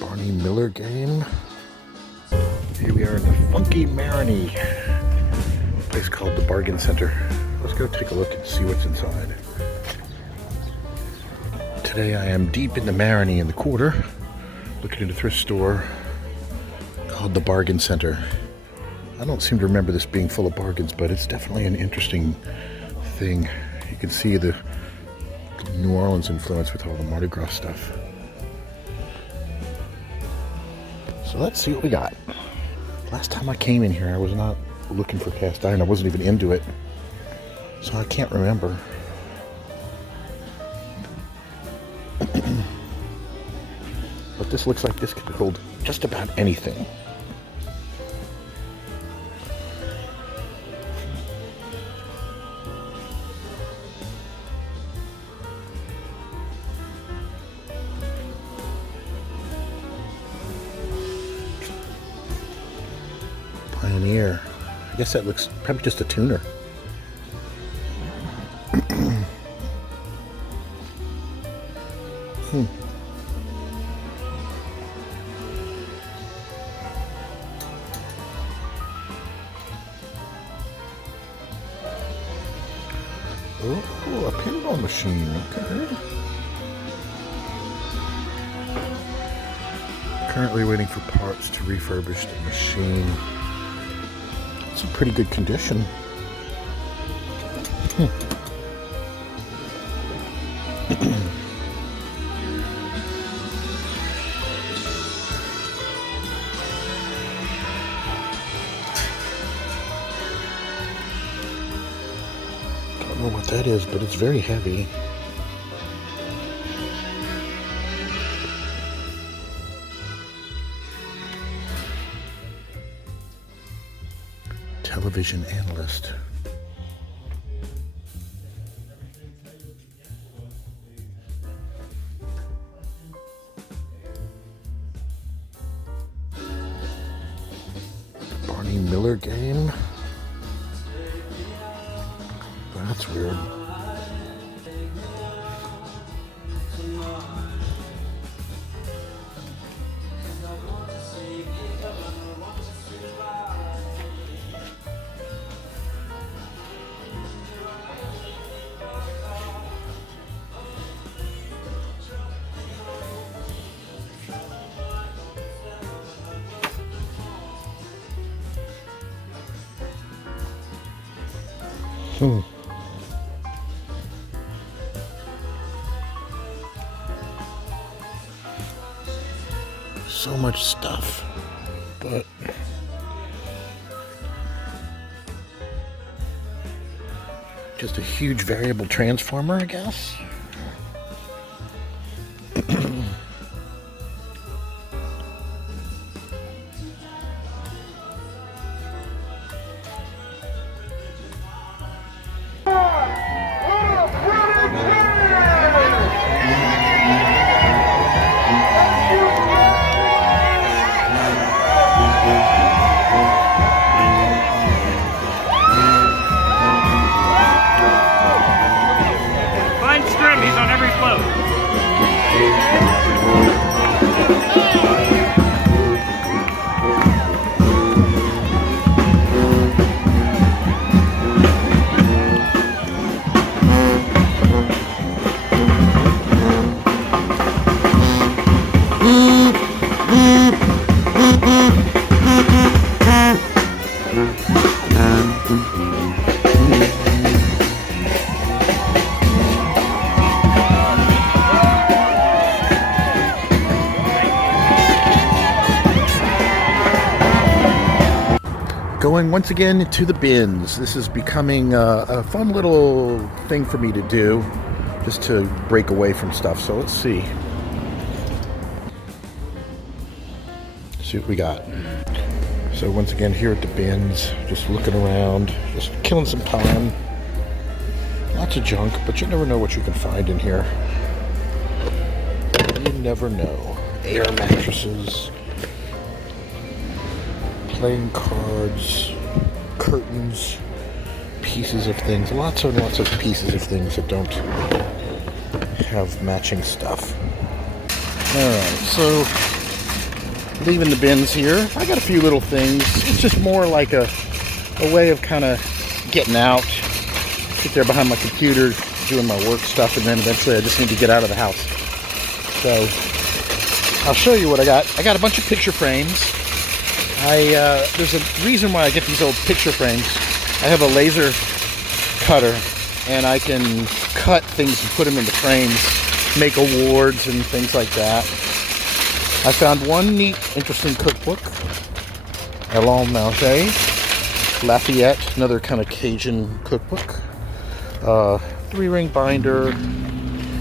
Barney Miller game. Here we are in the funky Marigny, a place called the Bargain Center. Let's go take a look and see what's inside. Today I am deep in the Marigny in the quarter, looking at a thrift store called the Bargain Center. I don't seem to remember this being full of bargains, but it's definitely an interesting thing. You can see the New Orleans influence with all the Mardi Gras stuff. So let's see what we got. Last time I came in here, I was not looking for cast iron. I wasn't even into it, so I can't remember. But this looks like this could hold just about anything. Pioneer. I guess that looks probably just a tuner. Oh, a pinball machine. Okay. Currently waiting for parts to refurbish the machine. It's in pretty good condition. Don't know what that is, but it's very heavy. Television analyst. Barney Miller game. That's weird. So much stuff, but just a huge variable transformer, I guess. Going once again to the bins. This is becoming a fun little thing for me to do, just to break away from stuff. So let's see. See what we got. So once again here at the bins, just looking around, just killing some time. Lots of junk, but you never know what you can find in here. You never know. Air mattresses, playing cards, curtains, pieces of things. Lots and lots of pieces of things that don't have matching stuff. Alright, so leaving the bins here. I got a few little things. It's just more like a way of kind of getting out, sit there behind my computer doing my work stuff, and then eventually I just need to get out of the house. So I'll show you what I got. I got a bunch of picture frames. There's a reason why I get these old picture frames. I have a laser cutter, and I can cut things and put them into frames, make awards and things like that. I found one neat, interesting cookbook, Allons Manger, Lafayette, another kind of Cajun cookbook. 3-ring binder.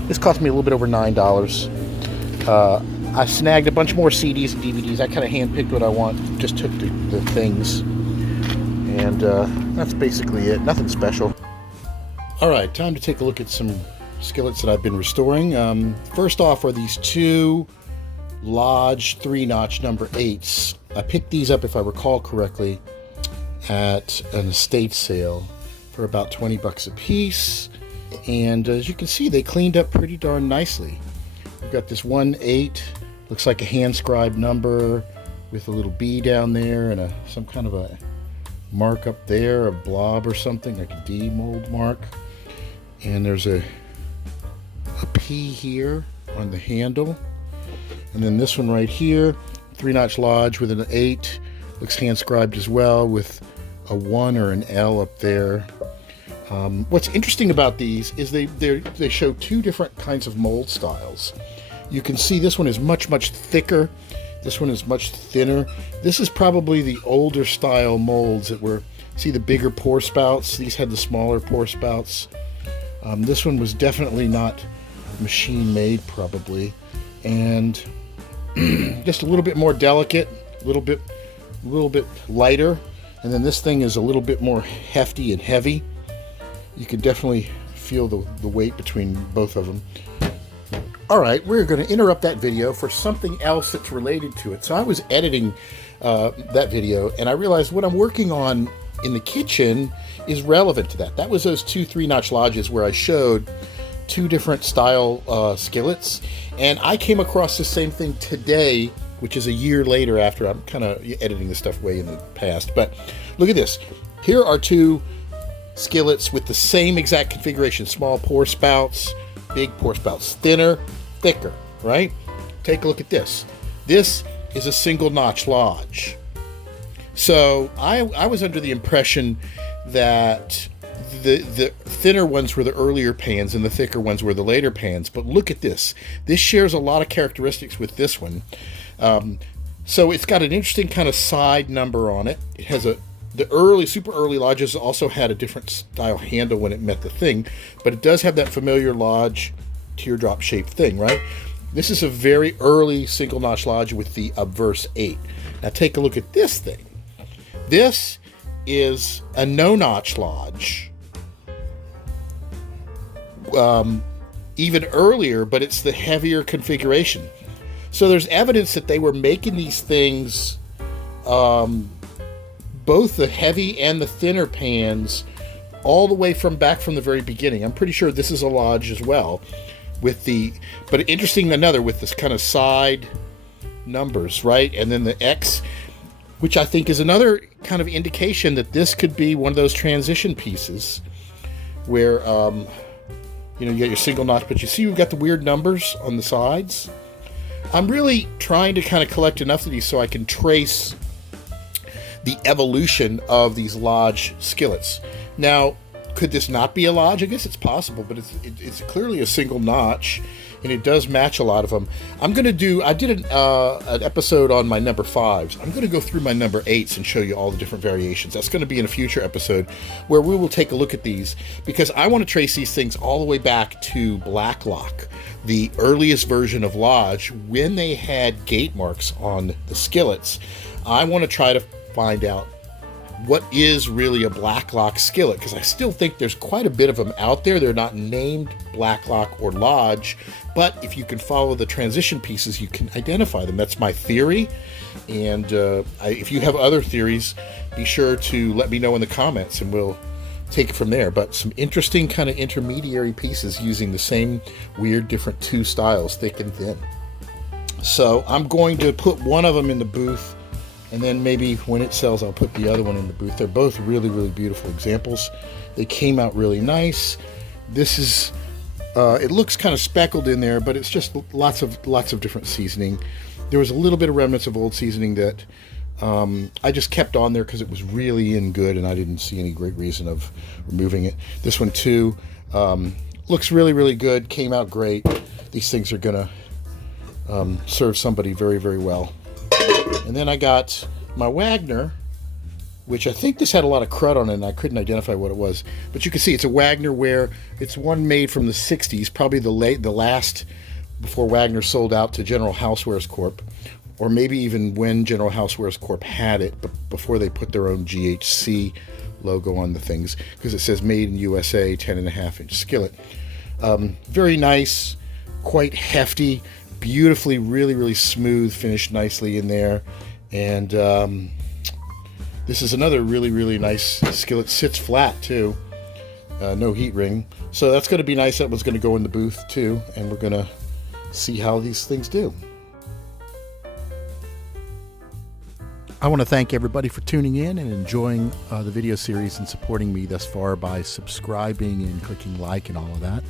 This cost me a little bit over $9. I snagged a bunch more CDs and DVDs. I kind of handpicked what I want, just took the things. And that's basically it. Nothing special. Alright, time to take a look at some skillets that I've been restoring. First off are these two Lodge 3-notch number 8s. I picked these up, if I recall correctly, at an estate sale for about 20 bucks a piece. And as you can see, they cleaned up pretty darn nicely. We've got this 1-8, looks like a hand-scribed number with a little B down there and some kind of a mark up there, a blob or something, like a D mold mark. And there's a P here on the handle. And then this one right here, 3-notch Lodge with an 8, looks hand-scribed as well with a 1 or an L up there. What's interesting about these is they show two different kinds of mold styles. You can see this one is much thicker. This one is much thinner. This is probably the older style molds that were, see the bigger pour spouts? These had the smaller pour spouts. This one was definitely not machine made probably. And just a little bit more delicate, a little bit lighter. And then this thing is a little bit more hefty and heavy. You can definitely feel the weight between both of them. All right, we're going to interrupt that video for something else that's related to it. So I was editing that video, and I realized what I'm working on in the kitchen is relevant to that. That was those two 3-notch Lodges where I showed two different style skillets, and I came across the same thing today, which is a year later after. I'm kind of editing this stuff way in the past. But look at this. Here are two skillets with the same exact configuration. Small pour spouts, big pour spouts, thinner, thicker, right? Take a look at this. This is a single notch Lodge. So I was under the impression that the thinner ones were the earlier pans and the thicker ones were the later pans. But look at this. This shares a lot of characteristics with this one. So it's got an interesting kind of side number on it. It has the super early Lodges also had a different style handle when it met the thing, but it does have that familiar Lodge teardrop shaped thing, right? This is a very early single notch Lodge with the obverse 8. Now take a look at this thing. This is a no notch Lodge. Even earlier, but it's the heavier configuration. So there's evidence that they were making these things, both the heavy and the thinner pans, all the way back from the very beginning. I'm pretty sure this is a Lodge as well, but interesting another with this kind of side numbers, right? And then the X, which I think is another kind of indication that this could be one of those transition pieces where, you get your single notch, but you see we've got the weird numbers on the sides. I'm really trying to kind of collect enough of these so I can trace the evolution of these Lodge skillets. Now, could this not be a Lodge? I guess it's possible, but it's clearly a single notch, and it does match a lot of them. I did an episode on my number 5s. I'm going to go through my number 8s and show you all the different variations. That's going to be in a future episode where we will take a look at these, because I want to trace these things all the way back to Blacklock, the earliest version of Lodge, when they had gate marks on the skillets. I want to try to find out what is really a Blacklock skillet, because I still think there's quite a bit of them out there. They're not named Blacklock or Lodge, but if you can follow the transition pieces, you can identify them. That's my theory, and if you have other theories, be sure to let me know in the comments, and we'll take it from there. But some interesting kind of intermediary pieces using the same weird different two styles, thick and thin. So I'm going to put one of them in the booth, and then maybe when it sells, I'll put the other one in the booth. They're both really, really beautiful examples. They came out really nice. This is, it looks kind of speckled in there, but it's just lots of different seasoning. There was a little bit of remnants of old seasoning that I just kept on there because it was really in good, and I didn't see any great reason of removing it. This one too looks really, really good. Came out great. These things are gonna serve somebody very, very well. And then I got my Wagner, which I think this had a lot of crud on it, and I couldn't identify what it was. But you can see it's a Wagner where it's one made from the 60s, probably the last before Wagner sold out to General Housewares Corp., or maybe even when General Housewares Corp. Had it, but before they put their own GHC logo on the things, because it says made in USA, 10.5-inch skillet. Very nice, quite hefty, beautifully, really, really smooth, finished nicely in there. And this is another really, really nice skillet. Sits flat too, no heat ring. So that's going to be nice. That one's going to go in the booth too, and we're going to see how these things do. I want to thank everybody for tuning in and enjoying the video series and supporting me thus far by subscribing and clicking like and all of that.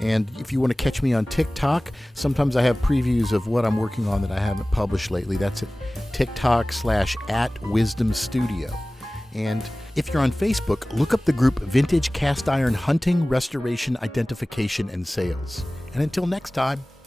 And if you want to catch me on TikTok, sometimes I have previews of what I'm working on that I haven't published lately. That's at TikTok/@WisdomStudio. And if you're on Facebook, look up the group Vintage Cast Iron Hunting, Restoration, Identification, and Sales. And until next time.